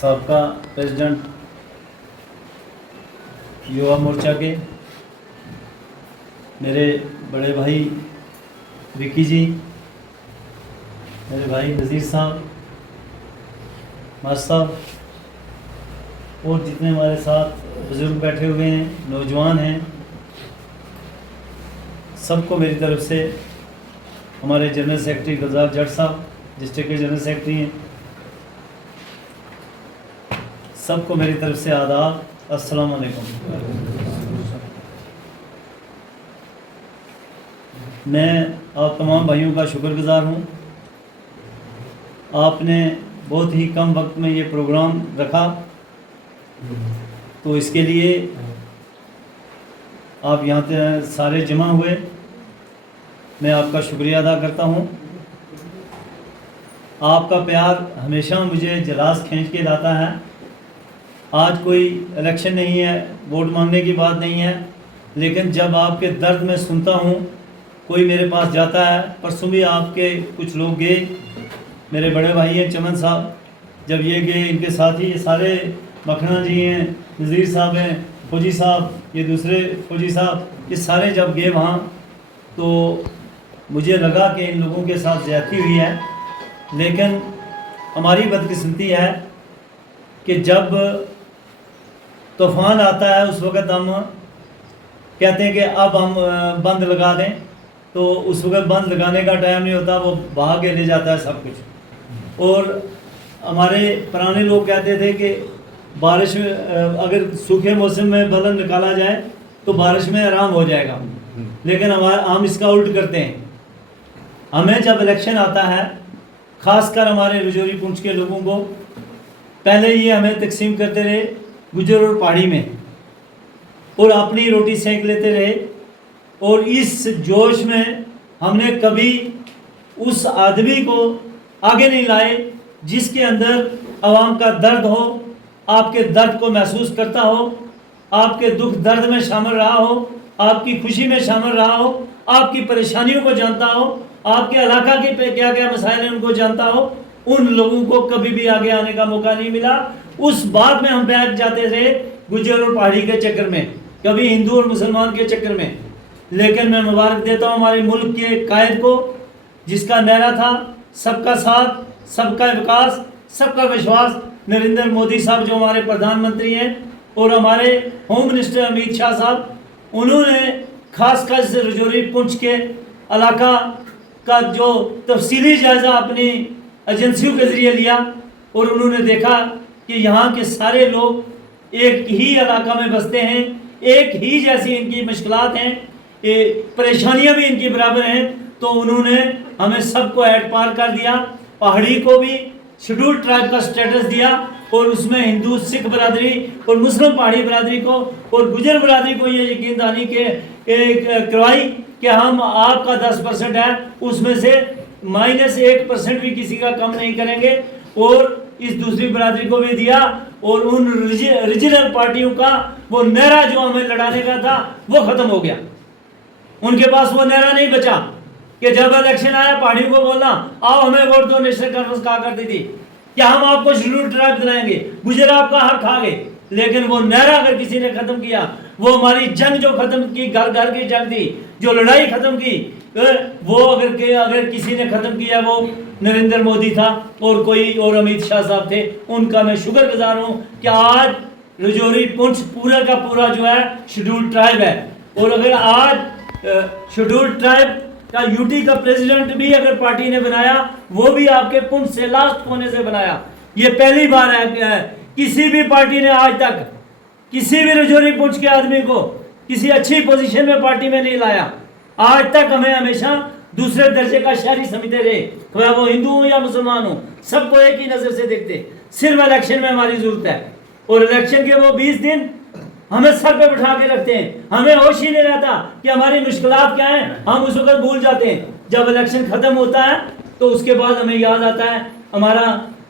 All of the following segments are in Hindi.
साबका प्रेसिडेंट युवा मोर्चा के मेरे बड़े भाई विक्की जी, मेरे भाई नज़ीर साहब, मास्टर साहब और जितने हमारे साथ बुज़ुर्ग बैठे हुए हैं, नौजवान हैं, सबको मेरी तरफ से, हमारे जनरल सेक्रेटरी गुलजार जट साहब डिस्ट्रिक्ट के जनरल सेक्रेटरी हैं, सबको मेरी तरफ से आदाब, अस्सलाम वालेकुम। मैं आप तमाम भाइयों का शुक्रगुज़ार हूँ। आपने बहुत ही कम वक्त में ये प्रोग्राम रखा, तो इसके लिए आप यहाँ पे सारे जमा हुए, मैं आपका शुक्रिया अदा करता हूँ। आपका प्यार हमेशा मुझे जलास खींच के लाता है। आज कोई इलेक्शन नहीं है, वोट मांगने की बात नहीं है, लेकिन जब आपके दर्द में सुनता हूँ, कोई मेरे पास जाता है, परसों भी आपके कुछ लोग गए, मेरे बड़े भाई हैं चमन साहब, जब ये गए, इनके साथ ही ये सारे मखना जी हैं, नज़ीर साहब हैं, फौजी साहब, ये दूसरे फौजी साहब, ये सारे जब गए वहाँ, तो मुझे लगा कि इन लोगों के साथ ज़्यादती हुई है। लेकिन हमारी बदकिस्मती है कि जब तूफ़ान आता है उस वक़्त हम कहते हैं कि अब हम बंद लगा दें, तो उस वक़्त बंद लगाने का टाइम नहीं होता, वो बहा के ले जाता है सब कुछ। और हमारे पुराने लोग कहते थे कि बारिश में अगर सूखे मौसम में बलन निकाला जाए तो बारिश में आराम हो जाएगा, लेकिन हम इसका उल्ट करते हैं। हमें जब इलेक्शन आता है, ख़ासकर हमारे रजौरी पुंछ के लोगों को, पहले ये हमें तकसीम करते रहे गुजर और पहाड़ी में, और अपनी रोटी सेंक लेते रहे, और इस जोश में हमने कभी उस आदमी को आगे नहीं लाए जिसके अंदर आवाम का दर्द हो, आपके दर्द को महसूस करता हो, आपके दुख दर्द में शामिल रहा हो, आपकी खुशी में शामिल रहा हो, आपकी परेशानियों को जानता हो, आपके इलाका के क्या क्या मसाइल हैं उनको जानता हो। उन लोगों को कभी भी आगे आने का मौका नहीं मिला। उस बात में हम बैठ जाते थे गुजर और पहाड़ी के चक्कर में, कभी हिंदू और मुसलमान के चक्कर में। लेकिन मैं मुबारक देता हूँ हमारे मुल्क के कायद को, जिसका नारा था सबका साथ, सबका विकास, सबका विश्वास। नरेंद्र मोदी साहब जो हमारे प्रधानमंत्री हैं, और हमारे होम मिनिस्टर अमित शाह साहब, उन्होंने खासकर से रजौरी पुंछ के इलाका का जो तफसीली जायज़ा अपनी एजेंसियों के ज़रिए लिया, और उन्होंने देखा कि यहाँ के सारे लोग एक ही इलाका में बसते हैं, एक ही जैसी इनकी मुश्किलात हैं, परेशानियाँ भी इनकी बराबर हैं। तो उन्होंने हमें सबको ऐड पार कर दिया। पहाड़ी को भी शेड्यूल ट्राइब का स्टेटस दिया, और उसमें हिंदू सिख बरादरी और मुस्लिम पहाड़ी बरादरी को और गुजर बरादरी को ये यकीन दहानी के करवाई कि हम आपका 10% है, उसमें से -1% भी किसी का कम नहीं करेंगे। और इस दूसरी बरादरी को भी दिया, और उन रीजनल पार्टियों का वो नारा जो हमें लड़ाने का था वो ख़त्म हो गया। उनके पास वो नारा नहीं बचा कि जब इलेक्शन आया पहाड़ियों को बोलना आओ हमें वोट दो। नेशनल कॉन्फ्रेंस कहा करती थी कि हम आपको शेड्यूल ट्राइब दिलाएंगे, गुजर आपका हक खा गए। लेकिन वो नारा अगर किसी ने खत्म किया, वो हमारी जंग जो खत्म की, घर घर की जंग थी, जो लड़ाई खत्म की, वो अगर किसी ने खत्म किया वो नरेंद्र मोदी था, और कोई और अमित शाह साहब थे। उनका मैं शुक्रगुजार हूँ कि आज रजौरी पुंछ पूरा का पूरा जो है शेड्यूल ट्राइब है। और अगर आज शेड्यूल ट्राइब का यूटी का प्रेसिडेंट भी अगर पार्टी ने बनाया, वो भी आपके पुंछ से लास्ट कोने से बनाया। ये पहली बार है किसी भी पार्टी ने आज तक किसी भी रजौरी पुंछ के आदमी को किसी अच्छी पोजीशन में पार्टी में नहीं लाया। आज तक हमें हमेशा दूसरे दर्जे का शहरी समझते रहे, तो वो हिंदू हो या मुसलमान हो, सबको एक ही नजर से देखते। सिर्फ इलेक्शन में हमारी जरूरत है, और इलेक्शन के वो 20 दिन हमें सर पे बिठा के रखते हैं। हमें होश ही नहीं रहता कि हमारी मुश्किलात क्या हैं, हम उस वक्त भूल जाते हैं। जब इलेक्शन खत्म होता है तो उसके बाद हमें याद आता है हमारा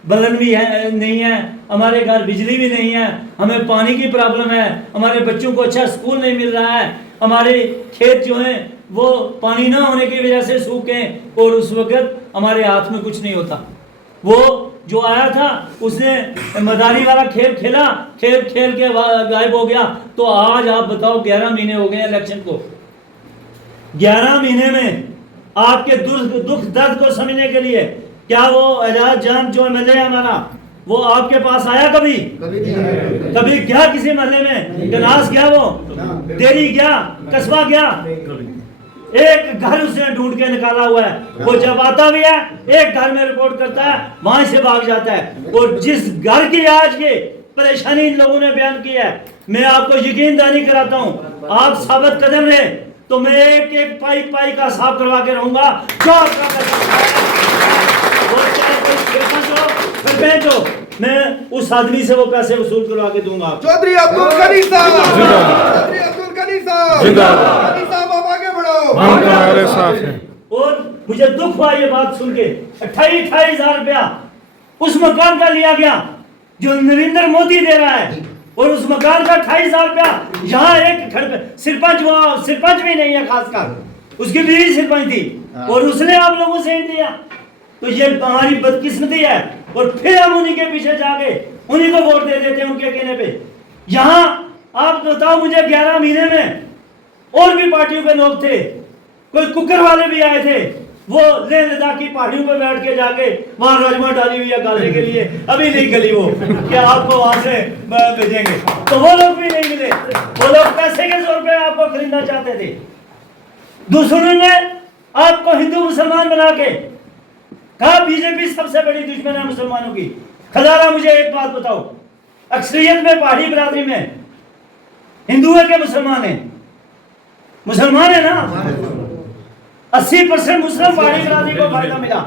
बलन भी है नहीं है, हमारे घर बिजली भी नहीं है, हमें पानी की प्रॉब्लम है, हमारे बच्चों को अच्छा स्कूल नहीं मिल रहा है, हमारे खेत जो हैं वो पानी ना होने की वजह से सूखे, और उस वक्त हमारे हाथ में कुछ नहीं होता। वो जो आया था उसने मदारी वाला खेल खेला, खेल खेल के गायब हो गया। तो आज आप बताओ 11 महीने हो गए इलेक्शन को, 11 महीने में आपके दुख दर्द को समझने के लिए क्या वो एजाज जान जो एमएलए है हमारा, वो आपके पास आया? कभी कभी गया किसी महल्ले में? गनास गया, वो देरी गया, कस्बा गया? एक घर उसने ढूंढ के निकाला हुआ है। वो जब आता भी है एक घर में रिपोर्ट करता है, वहां से भाग जाता है। और जिस घर की आज की परेशानी इन लोगों ने बयान की है, मैं आपको यकीन दहानी कराता हूँ, आप साबित कदम रहे तो मैं एक एक पाई पाई का हिसाब करवा के रहूंगा। जो आपका सरपंच हो, मैं उस आदमी से वो पैसे वसूल करवा के दूंगा। चौधरी अब्दुल गनी साहब, चौधरी अब्दुल गनी साहब, गनी साहब आप आगे बढ़ो। हमारे साथ हैं। और मुझे दुख हुआ ये बात सुन के, 28,000 रुपया उस मकान का लिया गया जो नरेंद्र मोदी दे रहा है, और उस मकान का 28,000 रुपया यहाँ एक सरपंच भी नहीं है, खासकर उसकी बीवी सरपंच थी, और उसने आप लोगों से दिया। तो ये हमारी बदकिस्मती है। और फिर हम उन्हीं के पीछे जाके उन्हीं को वोट दे देते हैं उनके कहने पे। यहाँ आप बताओ मुझे 11 महीने में और भी पार्टियों के लोग थे, कोई कुकर वाले भी आए थे, वो लेह लद्दाख की पहाड़ियों पर बैठ के जाके वहां राजमा डाली हुई है गालने के लिए, अभी नहीं गली वो कि आपको वहां से भेजेंगे, तो वो लोग भी नहीं मिले। वो लोग पैसे के जोर पे आपको खरीदना चाहते थे। दूसरों ने आपको हिंदू मुसलमान बना के कहा बीजेपी सबसे बड़ी दुश्मन है मुसलमानों की। खजाना मुझे एक बात बताओ, अक्सरियत में पहाड़ी बिरादरी में हिंदू है के मुसलमान है? मुसलमान है ना। 80% मुस्लिम पहाड़ी बिरादरी को फायदा मिला,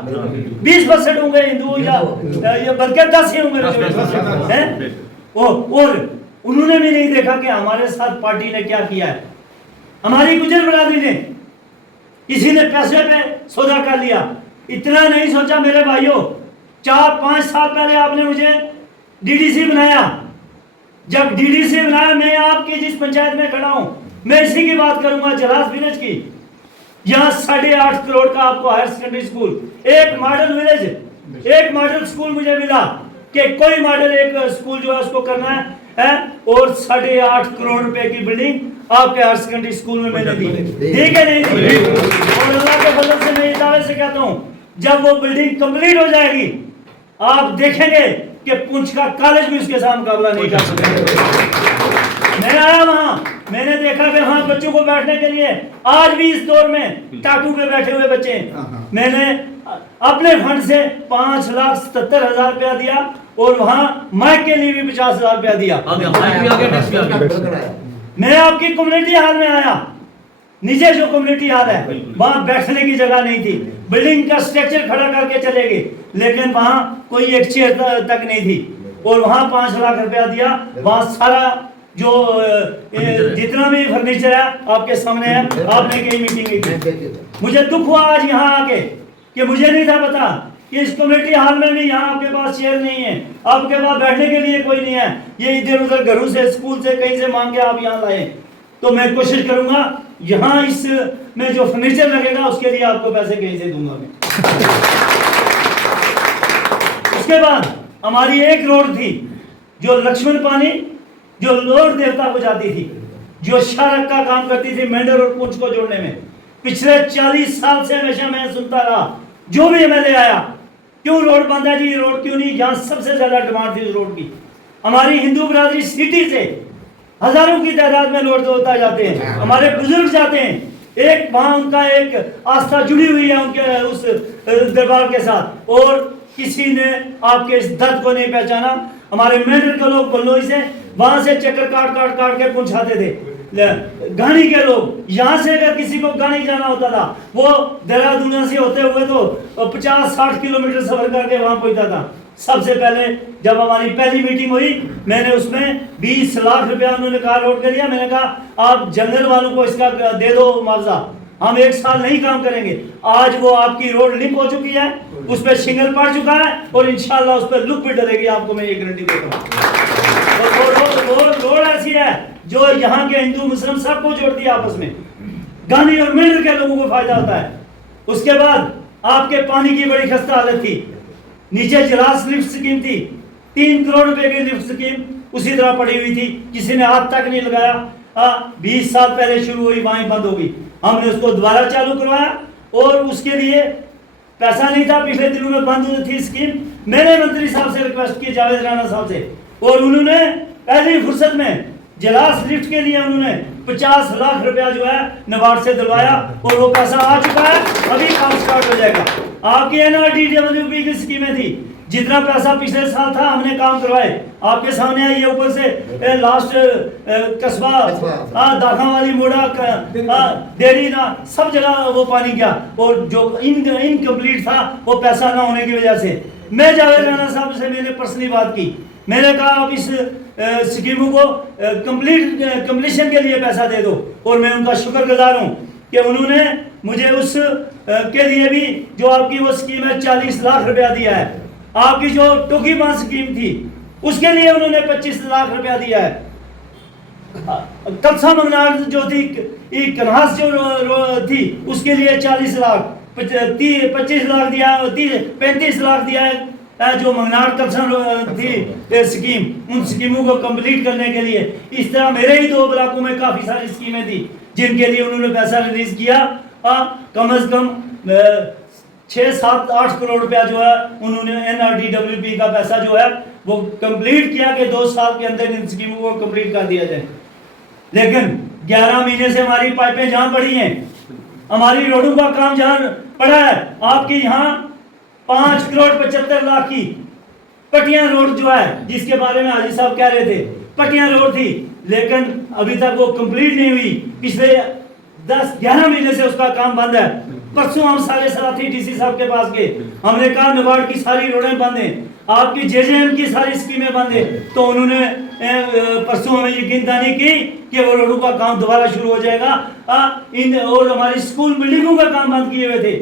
20% होंगे हिंदू या बल्कि 10 ही होंगे। और उन्होंने भी नहीं देखा कि हमारे साथ पार्टी ने क्या किया है। हमारी गुजर बिरादरी ने, किसी ने पैसे पे सौदा कर लिया। इतना नहीं सोचा मेरे भाइयों, 4-5 साल पहले आपने मुझे डीडीसी बनाया। जब डीडीसी बनाया, मैं आपकी जिस पंचायत में खड़ा हूं, मैं इसी की बात करूंगा, जलास विलेज की। यहाँ 8.5 करोड़ का आपको हायर सेकेंडरी स्कूल, एक मॉडल विलेज, एक मॉडल स्कूल मुझे मिला कि कोई मॉडल एक स्कूल जो है उसको करना है, और 8.5 करोड़ रुपए की बिल्डिंग आपके हायर सेकेंडरी स्कूल में मैंने दी। ठीक है नहीं दी? और अल्लाह के फजल से मैं ये दावे से कहता हूँ, जब वो बिल्डिंग कंप्लीट हो जाएगी, आप देखेंगे कि पुंछ का कॉलेज भी उसके साथ मुकाबला नहीं कर सकेगा। मैं आया वहां, मैंने देखा कि वहां बच्चों को बैठने के लिए आज भी इस दौर में टाटू पे बैठे हुए बच्चे हैं। मैंने अपने फंड से 5,77,000 रुपया दिया, और वहां माइक के लिए भी 50,000 रुपया दिया। मैं आपकी कम्युनिटी हॉल में आया, नीचे जो कम्युनिटी हॉल है वहां बैठने की जगह नहीं थी, बिल्डिंग का स्ट्रक्चर खड़ा करके चले गए, लेकिन वहां कोई एक चेयर तक नहीं थी। और वहां 5 लाख रुपया दिया, वहां सारा जो जितना भी फर्नीचर है आपके सामने है, आपने कहीं मीटिंग की थी। मुझे दुख हुआ आज यहाँ आके कि मुझे नहीं था पता कि इस कम्युनिटी हॉल में भी यहाँ आपके पास चेयर नहीं है, आपके पास बैठने के लिए कोई नहीं है, ये इधर उधर घरों से स्कूल से कहीं से मांग के आप यहाँ लाए। तो मैं कोशिश करूंगा यहाँ इस में जो फर्नीचर लगेगा उसके लिए आपको पैसे कहीं से दूंगा मैं। उसके बाद हमारी एक रोड थी जो लक्ष्मण पानी जो लोड देवता को जाती थी, जो सड़क का काम करती थी मेंढर और पुंछ को जोड़ने में। पिछले 40 साल से हमेशा मैं सुनता रहा, जो भी एमएलए आया, क्यों रोड बंद है जी, रोड क्यों नहीं? यहाँ सबसे ज्यादा डिमांड थी उस रोड की। हमारी हिंदू बिरादरी सिटी से हजारों की तादाद में लोड होता जाते हैं, हमारे बुजुर्ग जाते हैं, एक वहां उनका एक आस्था जुड़ी हुई है उनके उस दरबार के साथ, और किसी ने आपके इस दर्द को नहीं पहचाना। हमारे मेंढर के लोग बल्लोई से वहां से चक्कर काट काट काट के पहुंचाते थे। गानी के लोग यहाँ से अगर किसी को गानी जाना होता था, वो देहरादून से होते हुए तो 50-60 किलोमीटर सफर करके वहां पहुंचता था। सबसे पहले जब हमारी पहली मीटिंग हुई, मैंने उसमें 20 लाख रुपया उन्होंने कहा रोड के लिया। मैंने कहा आप जंगल वालों को इसका दे दो मुआवजा, हम 1 साल नहीं काम करेंगे। आज वो आपकी रोड लिंक हो चुकी है, उस पर शिंगल पड़ चुका है, और इंशाल्लाह उस पर लुक भी डलेगी, आपको मैं ये गारंटी देता हूँ। वो रोड ऐसी है जो यहाँ के हिंदू मुस्लिम सबको जोड़ती है आपस में, गानी और मेंढर के लोगों को फायदा होता है। उसके बाद आपके पानी की बड़ी खस्ता हालत थी। नीचे जलास लिफ्ट स्कीम थी, 3 करोड़ रुपए की लिफ्ट स्कीम उसी तरह पड़ी हुई थी, किसी ने हाथ तक नहीं लगाया। 20 साल पहले शुरू हुई, वहीं बंद हो गई। हमने उसको दोबारा चालू करवाया और उसके लिए पैसा नहीं था, पिछले दिनों में बंद थी स्कीम। मैंने मंत्री साहब से रिक्वेस्ट की, जावेद राणा साहब से, और उन्होंने पहली फुर्सत में जलास लिफ्ट के लिए उन्होंने 50 लाख रुपया जो है नाबार्ड से दिलवाया और वो पैसा आ चुका है, अभी काम स्टार्ट हो जाएगा। आपकी NRDWP की स्कीमें थी, जितना पैसा पिछले साल था हमने काम करवाए, आपके सामने है। ये ऊपर से लास्ट कस्बा दाखा वाली मोड़ा देरी ना सब जगह वो पानी गया, और जो इनकम्प्लीट था वो पैसा ना होने की वजह से मैं जावेद राणा साहब से मैंने पर्सनली बात की। मैंने कहा आप इस स्कीमों को कंप्लीशन के लिए पैसा दे दो, और मैं उनका शुक्रगुजार हूँ कि उन्होंने मुझे उस के लिए भी जो आपकी वो स्कीम है 40 लाख रुपया दिया है। आपकी जो टोकी बांध स्कीम थी उसके लिए उन्होंने 25 लाख रुपया दिया है। कलसा मंगनार जो थी कन्हास जो थी उसके लिए 40 लाख, 25 लाख दिया, 35 लाख दिया है। जो मंगनार कलसा थी स्कीम, उन स्कीमों को कंप्लीट करने के लिए इस तरह मेरे ही 2 ब्लॉकों में काफी सारी स्कीमें थी जिनके लिए उन्होंने पैसा रिलीज किया। कम से कम 6, 7, 8 करोड़ रुपया जो है उन्होंने NRDWP का पैसा जो है वो कंप्लीट किया कि 2 साल के अंदर इन स्कीमों को कंप्लीट कर दिया जाए। लेकिन 11 महीने से हमारी पाइपें जहां पड़ी हैं, हमारी रोडों का काम जहां पड़ा है, आपके यहाँ 5 करोड़ 75 लाख की पटियां रोड जो है, जिसके बारे में हाजी साहब कह रहे थे, पटियां रोड थी, लेकिन अभी तक वो कंप्लीट नहीं हुई। पिछले 10-11 महीने से उसका काम बंद है। परसों हम सारे साथी DC साहब के पास गए, हमने कहा नाबार्ड की सारी रोडें बंद हैं, आपकी JJM की सारी स्कीमें बंद है। तो उन्होंने परसों हमें यकीन दहानी की कि वो रोडों का काम दोबारा शुरू हो जाएगा। और हमारी स्कूल बिल्डिंगों का काम बंद किए हुए थे,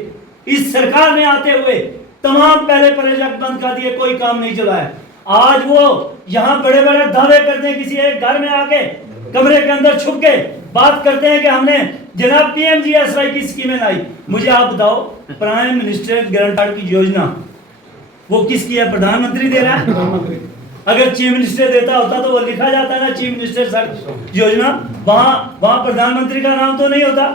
इस सरकार ने आते हुए तमाम पहले प्रोजेक्ट बंद कर दिए, कोई काम नहीं चला है। आज वो यहाँ बड़े बड़े दावे करते हैं, किसी एक घर में आके कमरे के अंदर छुप के बात करते हैं कि हमने जनाब PMGSY की स्कीमें लाई। मुझे आप बताओ, प्राइम मिनिस्टर गारंटी की योजना वो किसकी है? प्रधानमंत्री दे रहा है। अगर चीफ मिनिस्टर देता होता तो वो लिखा जाता ना चीफ मिनिस्टर योजना, वहां प्रधानमंत्री का नाम तो नहीं होता।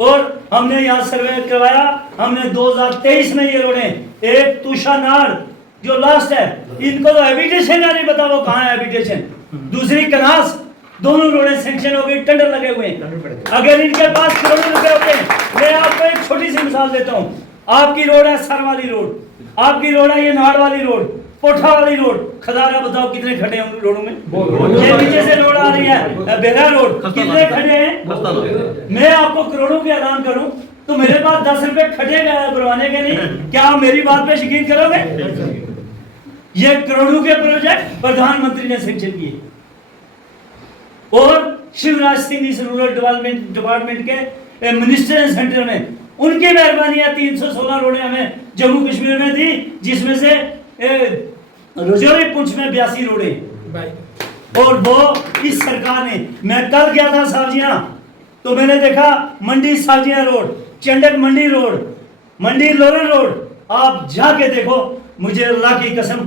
और हमने यहाँ सर्वे करवाया, हमने 2023 में ये रोडें, एक तुषानार जो लास्ट है, इनको तो हैबिटेशन का नहीं पता वो कहाँ है हैबिटेशन, दूसरी कनास, दोनों रोडें सैंक्शन हो गई, टेंडर लगे हुए हैं। अगर इनके पास करोड़ों रुपए होते हैं, मैं आपको एक छोटी सी मिसाल देता हूँ। आपकी रोड है सर वाली रोड, आपकी रोड है ये नाड़ वाली रोड, पोठा वाली रोड, खदारा बताओ कितने खड़े हैं उन रोडों में? ये नीचे से रोड आ रही है बेरा रोड, कितने खड़े हैं? मैं आपको करोड़ों के ऐलान करूं तो मेरे पास 10 रुपए खड़े बनवाने के नहीं, क्या आप मेरी बात पे यकीन करोगे? ये करोड़ों के प्रोजेक्ट प्रधानमंत्री ने सैंक्शन किए, और शिवराज सिंह इस रूरल डेवलपमेंट डिपार्टमेंट के मिनिस्टर एंड सेंटर में, उनकी मेहरबानी है 316 रोडें हमें जम्मू कश्मीर में दी, जिसमें से रजौरी पुंछ में 82 रोडें। और वो इस सरकार ने, मैं कल गया था सब्जियां, तो मैंने देखा मंडी सब्जियां रोड, चंडक मंडी रोड, मंडी लोरल रोड, आप जाके देखो, मुझे अल्लाह की कसम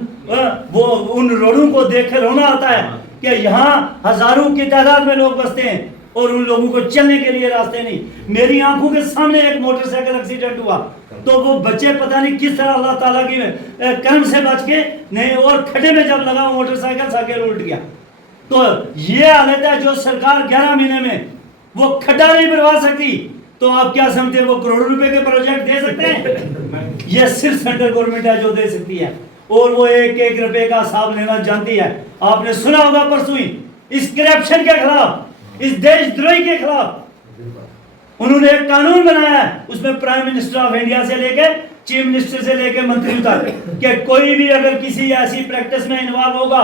वो उन रोडों को देख कर रोना आता है कि यहाँ हजारों की तादाद में लोग बसते हैं और उन लोगों को चलने के लिए रास्ते नहीं। मेरी आंखों के सामने एक मोटरसाइकिल एक्सीडेंट हुआ, तो वो बच्चे पता नहीं किस तरह अल्लाह ताला की कर्म से बच के नहीं, और खड्डे में जब लगा मोटरसाइकिल साइकिल उल्ट गया। तो ये हालत है, जो सरकार 11 महीने में वो खड्डा नहीं भरवा सकती, तो आप क्या समझते हैं वो करोड़ों रुपए के प्रोजेक्ट दे सकते हैं? ये सिर्फ सेंट्रल गवर्नमेंट है जो दे सकती है, और वो एक एक रुपए का हिसाब लेना जानती है। आपने सुना होगा परसों ही इस करप्शन के खिलाफ, इस देशद्रोही के खिलाफ उन्होंने एक कानून बनाया है, उसमें प्राइम मिनिस्टर ऑफ इंडिया से लेकर चीफ मिनिस्टर से लेकर मंत्री तक कि कोई भी अगर किसी ऐसी प्रैक्टिस में इन्वॉल्व होगा,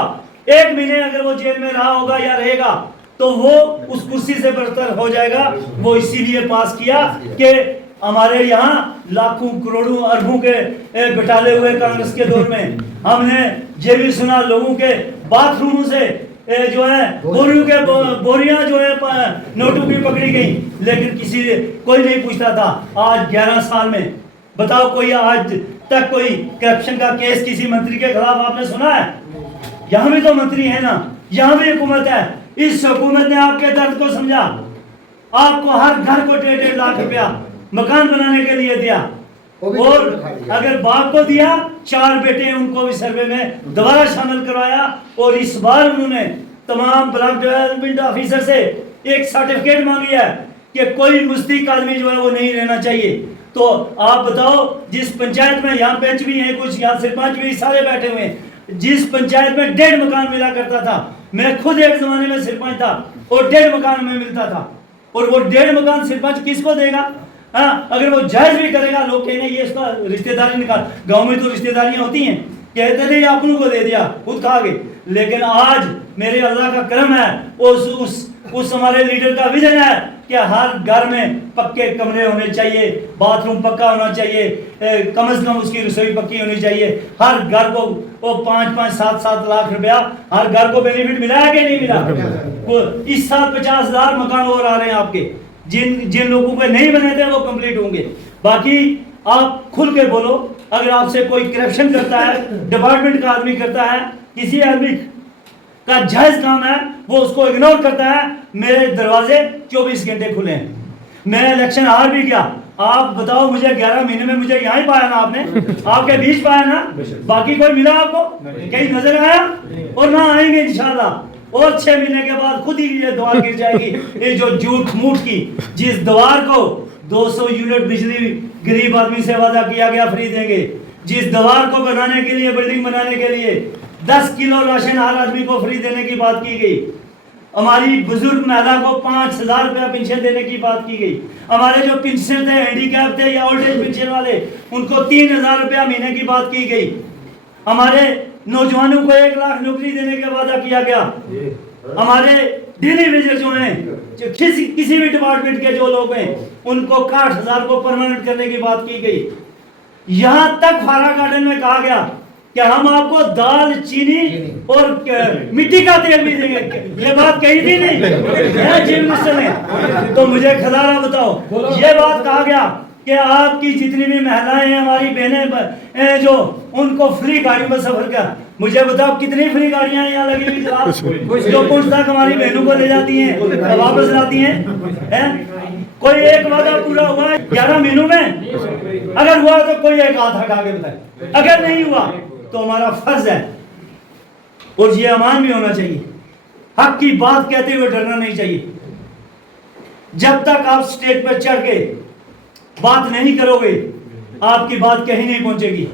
1 महीने अगर वो जेल में रहा होगा या रहेगा, तो वो उस कुर्सी से बरतर हो जाएगा। वो इसीलिए पास किया कि हमारे यहाँ लाखों करोड़ों अरबों के घोटाले हुए कांग्रेस के दौर में। हमने ये भी सुना लोगों के बाथरूमों से जो है बोरियां जो है नोटों की पकड़ी गई, लेकिन कोई नहीं पूछता था। आज 11 साल में बताओ, कोई आज तक कोई करप्शन का केस किसी मंत्री के खिलाफ आपने सुना है? यहाँ भी तो मंत्री है ना, यहाँ भी हुकूमत है। इस हुकूमत ने आपके दर्द को समझा, आपको हर घर को 1.5 लाख रुपया मकान बनाने के लिए दिया, और अगर बाप को दिया, 4 बेटे उनको भी सर्वे में दोबारा शामिल करवाया। और इस बार उन्होंने तमाम ब्लॉक डेवलपमेंट ऑफिसर से एक सर्टिफिकेट मांगी है कि कोई मुस्तहिक आदमी जो है वो नहीं रहना चाहिए। तो आप बताओ, जिस पंचायत में, यहाँ पंच भी हैं कुछ, यहाँ सरपंच भी सारे बैठे हुए हैं, जिस पंचायत में 1.5 मकान मिला करता था, मैं खुद एक जमाने में सरपंच था और 1.5 मकान में मिलता था, और वो 1.5 मकान सरपंच किसको देगा? हाँ, अगर वो जायज भी करेगा, लोग कहेंगे ये इसका रिश्तेदारी निकाल। गांव में तो रिश्तेदारियां होती हैं, कहते थे अपनों को दे दिया, खुद खा गए। लेकिन आज मेरे अल्लाह का करम है, उस हमारे लीडर का विजन है कि हर घर में पक्के कमरे होने चाहिए, बाथरूम पक्का होना चाहिए, कम से कम उसकी रसोई पक्की होनी चाहिए। हर घर को वो 5-5, 7-7 लाख रुपया हर घर को बेनिफिट मिला है कि नहीं मिला? इस साल 50,000 मकान और आ रहे हैं आपके, जिन लोगों के नहीं बने थे वो कंप्लीट होंगे। बाकी आप खुल के बोलो, अगर आपसे कोई करप्शन करता है, डिपार्टमेंट का आदमी करता है, किसी आदमी का जायज काम है, वो उसको इग्नोर करता है, मेरे दरवाजे 24 घंटे खुले हैं। मैं इलेक्शन हार भी गया, आप बताओ मुझे 11 महीने में मुझे यहाँ ही पाया ना आपने, आपके बीच पाया ना, बाकी कोई मिला आपको कहीं नजर आया? और ना आएंगे इंशाल्लाह। और 6 महीने के बाद खुद ही ये दीवार गिर जाएगी। ये जो झूठ मूठ की, जिस दीवार को 200 यूनिट बिजली गरीब आदमी से वादा किया गया फ्री देंगे, जिस दीवार को बनाने के लिए, बिल्डिंग बनाने के लिए 10 किलो राशन हर आदमी को फ्री देने की बात की गई, हमारी बुजुर्ग महिला को 5,000 रुपया पेंशन देने की बात की गई, हमारे जो पेंशन थे, हैंडीकैप थे या ओल्ड एज पेंशन वाले, उनको 3,000 रुपया महीने की बात की गई, हमारे नौजवानों को 1 लाख नौकरी देने का वादा किया गया, हमारे डेली वेजर जो हैं, किसी भी डिपार्टमेंट के जो लोग हैं, उनको 60,000 को परमानेंट करने की बात की गई। यहां तक फारा गार्डन में कहा गया कि हम आपको दाल, चीनी और मिट्टी का तेल भी देंगे। ये बात कही थी नहीं चीफ मिनिस्टर ने? तो मुझे खजाना बताओ, ये बात कहा गया कि आपकी जितनी भी महिलाएं हैं, हमारी बहनें जो, उनको फ्री गाड़ियों में सफर कर। मुझे बताओ कितनी फ्री गाड़ियां यहाँ लगी हुई जनाब, जो कुछ तक हमारी बहनों को ले जाती हैं, वापस लाती हैं? कोई एक वादा पूरा हुआ है 11 महीनों में? अगर हुआ तो कोई एक हाथ हटा के बताए, अगर नहीं हुआ तो हमारा फर्ज है, और ये अमान भी होना चाहिए, हक की बात कहते हुए डरना नहीं चाहिए। जब तक आप स्टेज पर चढ़ के बात नहीं करोगे, आपकी बात कहीं नहीं पहुंचेगी।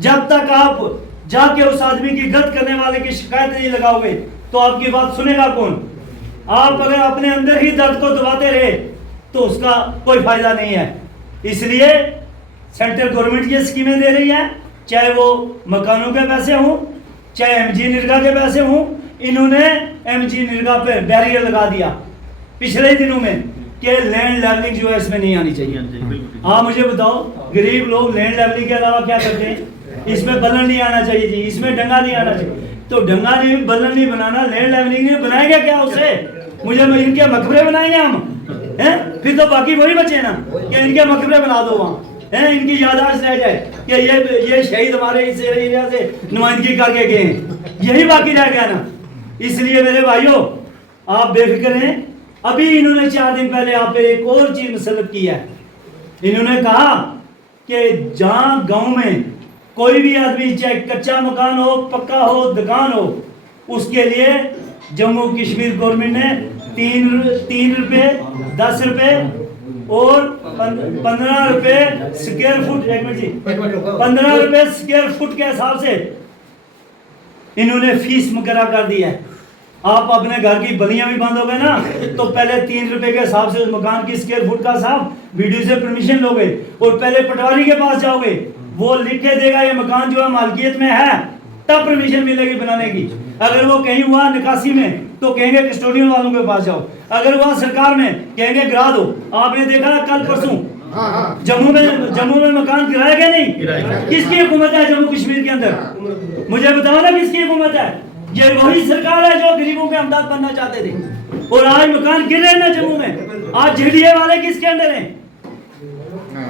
जब तक आप जाके उस आदमी की गलत करने वाले की शिकायत नहीं लगाओगे, तो आपकी बात सुनेगा कौन? आप अगर अपने अंदर ही दर्द को दबाते रहे तो उसका कोई फायदा नहीं है। इसलिए सेंट्रल गवर्नमेंट ये स्कीमें दे रही है, चाहे वो मकानों के पैसे हों, चाहे एमजी निर्गा के पैसे हों। इन्होंने एमजी निर्गा पे बैरियर लगा दिया पिछले दिनों में कि लैंड लेवलिंग जो है इसमें नहीं आनी चाहिए। आप मुझे बताओ, गरीब लोग लैंड लेवलिंग के अलावा क्या करते हैं? इसमें बल्लन नहीं आना चाहिए जी, इसमें डंगा नहीं आना चाहिए। तो डंगा नहीं, बल्लन नहीं बनाना, लैंड लेवलिंग नहीं बनाएंगे क्या उससे? मुझे इनके मकबरे बनाएंगे हम हैं? फिर तो बाकी वही बचे ना कि इनके मकबरे बना दो वहाँ हैं, इनकी याददाश्त रह जाए कि ये शहीद हमारे इस एरिया से नुमाइंदगी करके गए हैं, यही बाकी रह गया ना। इसलिए मेरे भाइयों, आप बेफिक्र हैं। अभी इन्होंने 4 दिन पहले आप पे एक और चीज मुसल्लत की है। इन्होंने कहा कि जहां गांव में कोई भी आदमी, चाहे कच्चा मकान हो, पक्का हो, दुकान हो, उसके लिए जम्मू कश्मीर गवर्नमेंट ने 3 रुपए, 10 रुपए और 15 रुपए स्क्वायर फुट, 15 रुपए स्क्वायर फुट के हिसाब से इन्होंने फीस मुकर्रर कर दी है। आप अपने घर की बलियां भी बंद हो गए ना, तो पहले 3 रुपए के हिसाब से उस मकान की स्क्वायर फुट का हिसाब वीडियो से परमिशन लोगे, और पहले पटवारी के पास जाओगे, वो लिख के देगा ये मकान जो है मालकियत में है, तब परमिशन मिलेगी बनाने की। अगर वो कहीं हुआ निकासी में तो कहेंगे कस्टोडियन वालों के पास जाओ, अगर हुआ सरकार में कहेंगे गिरा दो। आपने देखा कल परसों जम्मू में मकान गिराया क्या नहीं? किसकी हुकूमत है जम्मू कश्मीर के अंदर? मुझे बताओ ना किसकी हुकूमत है? ये वही सरकार है जो गरीबों के हमदर्द बनना चाहते थे, और आज मकान गिर रहे हैं ना जम्मू में। आज झेड़िए वाले किसके अंदर हैं?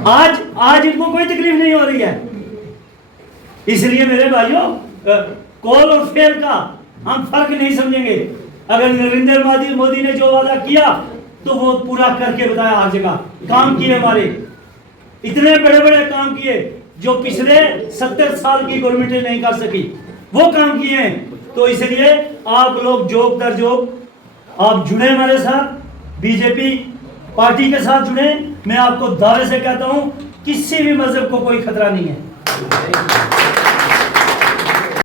आज इनको कोई तकलीफ नहीं हो रही है। इसलिए मेरे भाइयों कॉल और फेल का हम फर्क नहीं समझेंगे। अगर नरेंद्र मोदी ने जो वादा किया तो वो पूरा करके बताया, हर जगह काम किए, हमारे इतने बड़े बड़े काम किए जो पिछले 70 साल की गवर्नमेंट नहीं कर सकी, वो काम किए हैं। तो इसलिए आप लोग जोक दर जोक आप जुड़े हमारे साथ, बीजेपी पार्टी के साथ जुड़े। मैं आपको दावे से कहता हूं किसी भी मजहब को कोई खतरा नहीं है।